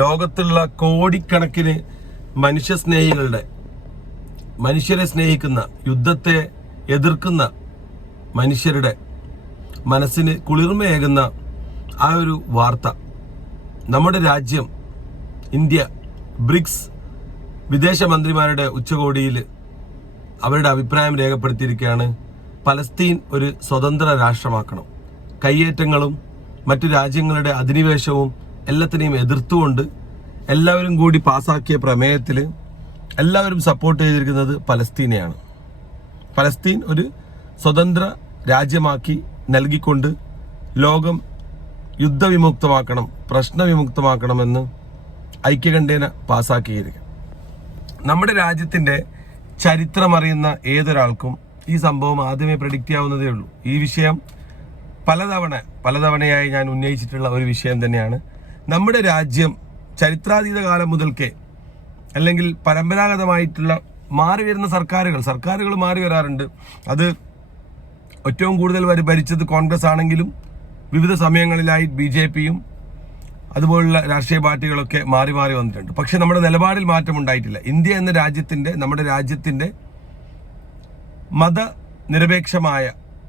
ലോകത്തുള്ള കോടിക്കണക്കിന് മനുഷ്യരെ സ്നേഹിക്കുന്ന, യുദ്ധത്തെ എതിർക്കുന്ന മനുഷ്യരുടെ മനസ്സിന് കുളിർമയേകുന്ന ആ ഒരു വാർത്ത, നമ്മുടെ രാജ്യം ഇന്ത്യ ബ്രിക്സ് വിദേശമന്ത്രിമാരുടെ ഉച്ചകോടിയിൽ അവരുടെ അഭിപ്രായം രേഖപ്പെടുത്തിയിരിക്കുകയാണ്. പലസ്തീൻ ഒരു സ്വതന്ത്ര രാഷ്ട്രമാക്കണം. കയ്യേറ്റങ്ങളും മറ്റു രാജ്യങ്ങളുടെ അധിനിവേശവും എല്ലാത്തിനെയും എതിർത്തുകൊണ്ട് എല്ലാവരും കൂടി പാസാക്കിയ പ്രമേയത്തിൽ എല്ലാവരും സപ്പോർട്ട് ചെയ്തിരിക്കുന്നത് പലസ്തീനെയാണ്. പലസ്തീൻ ഒരു സ്വതന്ത്ര രാജ്യമാക്കി നൽകിക്കൊണ്ട് ലോകം യുദ്ധവിമുക്തമാക്കണം, പ്രശ്നവിമുക്തമാക്കണമെന്ന് ഐക്യകണ്ഠേന പാസാക്കിയിരിക്കുക. നമ്മുടെ രാജ്യത്തിൻ്റെ ചരിത്രമറിയുന്ന ഏതൊരാൾക്കും ഈ സംഭവം ആദ്യമേ പ്രെഡിക്റ്റ് ചെയ്യാവുന്നതേ ഉള്ളൂ. ഈ വിഷയം പലതവണയായി ഞാൻ ഉന്നയിച്ചിട്ടുള്ള ഒരു വിഷയം തന്നെയാണ്. നമ്മുടെ രാജ്യം ചരിത്രാതീത കാലം മുതൽക്കേ, അല്ലെങ്കിൽ പരമ്പരാഗതമായിട്ടുള്ള മാറി വരുന്ന സർക്കാരുകൾ മാറി വരാറുണ്ട്. അത് ഏറ്റവും കൂടുതൽ ഭരിച്ചത് കോൺഗ്രസ് ആണെങ്കിലും വിവിധ സമയങ്ങളിലായി BJPയും അതുപോലുള്ള രാഷ്ട്രീയ പാർട്ടികളൊക്കെ മാറി വന്നിട്ടുണ്ട്. പക്ഷെ നമ്മുടെ നിലപാടിൽ മാറ്റമുണ്ടായിട്ടില്ല. ഇന്ത്യ എന്ന നമ്മുടെ രാജ്യത്തിൻ്റെ മതനിരപേക്ഷമായ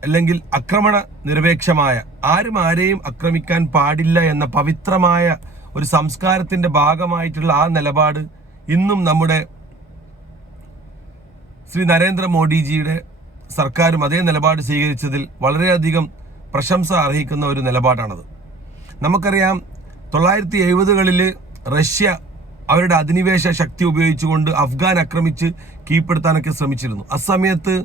അല്ലെങ്കിൽ ആക്രമണ നിരപേക്ഷമായ, ആരും ആരെയും ആക്രമിക്കാൻ പാടില്ല എന്ന പവിത്രമായ ഒരു സംസ്കാരത്തിന്റെ ഭാഗമായിട്ടുള്ള ആ നിലപാട് ഇന്നും നമ്മുടെ ശ്രീ നരേന്ദ്രമോദിജിയുടെ സർക്കാരും അതേ നിലപാട് സ്വീകരിച്ചതിൽ വളരെയധികം പ്രശംസ അർഹിക്കുന്ന ഒരു നിലപാടാണത്. നമുക്കറിയാം, 1970കളിൽ റഷ്യ അവരുടെ അധിനിവേശ ശക്തി ഉപയോഗിച്ചുകൊണ്ട് അഫ്ഗാൻ ആക്രമിച്ച് കീഴ്പ്പെടുത്താനൊക്കെ ശ്രമിച്ചിരുന്നു. അസമയത്ത്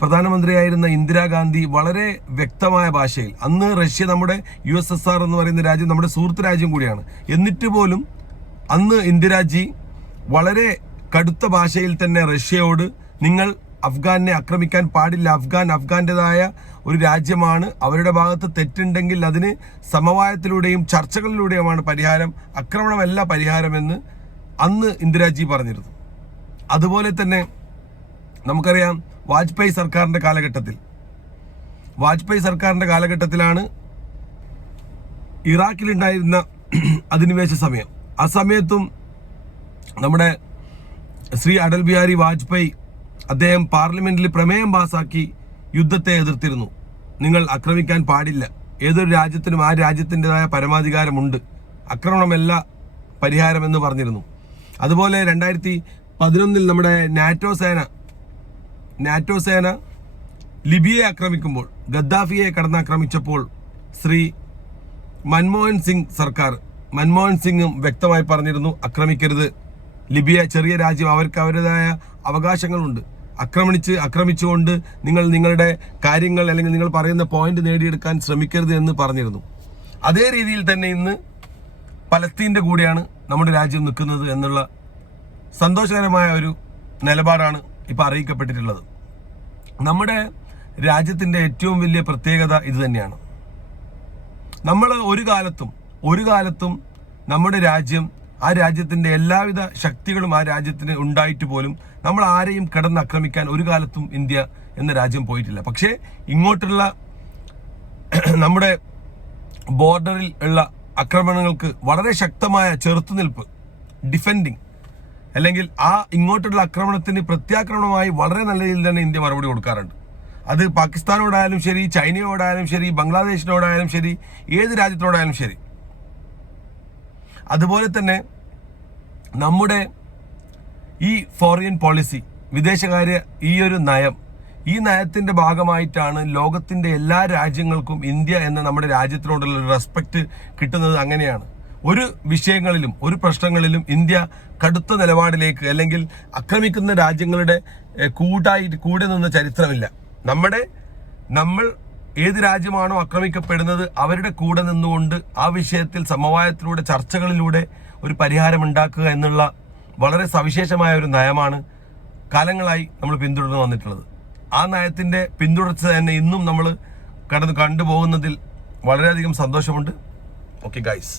പ്രധാനമന്ത്രിയായിരുന്ന ഇന്ദിരാഗാന്ധി വളരെ വ്യക്തമായ ഭാഷയിൽ, അന്ന് റഷ്യ നമ്മുടെ USSR എന്ന് പറയുന്ന രാജ്യം നമ്മുടെ സുഹൃത്ത് രാജ്യം കൂടിയാണ്, എന്നിട്ട് പോലും അന്ന് ഇന്ദിരാജി വളരെ കടുത്ത ഭാഷയിൽ തന്നെ റഷ്യയോട്, നിങ്ങൾ അഫ്ഗാനെ ആക്രമിക്കാൻ പാടില്ല, അഫ്ഗാൻ്റെതായ ഒരു രാജ്യമാണ്, അവരുടെ ഭാഗത്ത് തെറ്റുണ്ടെങ്കിൽ അതിന് സമവായത്തിലൂടെയും ചർച്ചകളിലൂടെയുമാണ് പരിഹാരം, ആക്രമണമല്ല പരിഹാരമെന്ന് അന്ന് ഇന്ദിരാജി പറഞ്ഞിരുന്നു. അതുപോലെ തന്നെ നമുക്കറിയാം, വാജ്പേയി സർക്കാരിൻ്റെ കാലഘട്ടത്തിലാണ് ഇറാഖിലുണ്ടായിരുന്ന അധിനിവേശ സമയം. ആ സമയത്തും നമ്മുടെ ശ്രീ അടൽ ബിഹാരി വാജ്പേയി അദ്ദേഹം പാർലമെന്റിൽ പ്രമേയം പാസാക്കി യുദ്ധത്തെ എതിർത്തിരുന്നു. നിങ്ങൾ ആക്രമിക്കാൻ പാടില്ല, ഏതൊരു രാജ്യത്തിനും ആ രാജ്യത്തിൻ്റെതായ പരമാധികാരമുണ്ട്, ആക്രമണമല്ല പരിഹാരമെന്ന് പറഞ്ഞിരുന്നു. അതുപോലെ 2011 നമ്മുടെ നാറ്റോ സേന ലിബിയയെ ആക്രമിക്കുമ്പോൾ, ഗദ്ദാഫിയെ കടന്നാക്രമിച്ചപ്പോൾ ശ്രീ മൻമോഹൻ സിംഗും വ്യക്തമായി പറഞ്ഞിരുന്നു, ആക്രമിക്കരുത്, ലിബിയ ചെറിയ രാജ്യം, അവർക്ക് അവരുടേതായ അവകാശങ്ങളുണ്ട്, ആക്രമിച്ചുകൊണ്ട് നിങ്ങൾ നിങ്ങളുടെ കാര്യങ്ങൾ അല്ലെങ്കിൽ നിങ്ങൾ പറയുന്ന പോയിന്റ് നേടിയെടുക്കാൻ ശ്രമിക്കരുത് എന്ന് പറഞ്ഞിരുന്നു. അതേ രീതിയിൽ തന്നെ ഇന്ന് പലസ്തീൻ്റെ കൂടെയാണ് നമ്മുടെ രാജ്യം നിൽക്കുന്നത് എന്നുള്ള സന്തോഷകരമായ ഒരു നിലപാടാണ് ഇപ്പോൾ അറിയിക്കപ്പെട്ടിട്ടുള്ളത്. നമ്മുടെ രാജ്യത്തിൻ്റെ ഏറ്റവും വലിയ പ്രത്യേകത ഇത് തന്നെയാണ്. നമ്മൾ ഒരു കാലത്തും നമ്മുടെ രാജ്യം, ആ രാജ്യത്തിൻ്റെ എല്ലാവിധ ശക്തികളും ആ രാജ്യത്തിന് ഉണ്ടായിട്ട് പോലും നമ്മൾ ആരെയും കടന്നാക്രമിക്കാൻ ഒരു കാലത്തും ഇന്ത്യ എന്ന രാജ്യം പോയിട്ടില്ല. പക്ഷേ ഇങ്ങോട്ടുള്ള നമ്മുടെ ബോർഡറിൽ ഉള്ള ആക്രമണങ്ങൾക്ക് വളരെ ശക്തമായ ചെറുത്തുനിൽപ്പ്, ഡിഫെൻഡിങ്, അല്ലെങ്കിൽ ആ ഇങ്ങോട്ടുള്ള ആക്രമണത്തിന് പ്രത്യാക്രമണമായി വളരെ നല്ല രീതിയിൽ തന്നെ ഇന്ത്യ മറുപടി കൊടുക്കാറുണ്ട്. അത് പാകിസ്ഥാനോടായാലും ശരി, ചൈനയോടായാലും ശരി, ബംഗ്ലാദേശിനോടായാലും ശരി, ഏത് രാജ്യത്തോടായാലും ശരി. അതുപോലെ തന്നെ നമ്മുടെ ഈ ഫോറിൻ പോളിസി, വിദേശകാര്യ ഈ ഒരു നയം, ഈ നയത്തിൻ്റെ ഭാഗമായിട്ടാണ് ലോകത്തിൻ്റെ എല്ലാ രാജ്യങ്ങൾക്കും ഇന്ത്യ എന്ന നമ്മുടെ രാജ്യത്തിനോടുള്ള ഒരു റെസ്പെക്റ്റ് കിട്ടുന്നത്. അങ്ങനെയാണ് ഒരു വിഷയങ്ങളിലും ഒരു പ്രശ്നങ്ങളിലും ഇന്ത്യ കടുത്ത നിലപാടിലേക്ക്, അല്ലെങ്കിൽ ആക്രമിക്കുന്ന രാജ്യങ്ങളുടെ കൂടെ നിന്ന ചരിത്രമില്ല. നമ്മൾ ഏത് രാജ്യമാണോ ആക്രമിക്കപ്പെടുന്നത് അവരുടെ കൂടെ നിന്നുകൊണ്ട് ആ വിഷയത്തിൽ സമവായത്തിലൂടെ, ചർച്ചകളിലൂടെ ഒരു പരിഹാരം ഉണ്ടാക്കുക എന്നുള്ള വളരെ സവിശേഷമായ ഒരു നയമാണ് കാലങ്ങളായി നമ്മൾ പിന്തുടർന്ന് വന്നിട്ടുള്ളത്. ആ നയത്തിൻ്റെ പിന്തുടർച്ച തന്നെ ഇന്നും നമ്മൾ കണ്ടുപോകുന്നതിൽ വളരെയധികം സന്തോഷമുണ്ട്. Okay guys.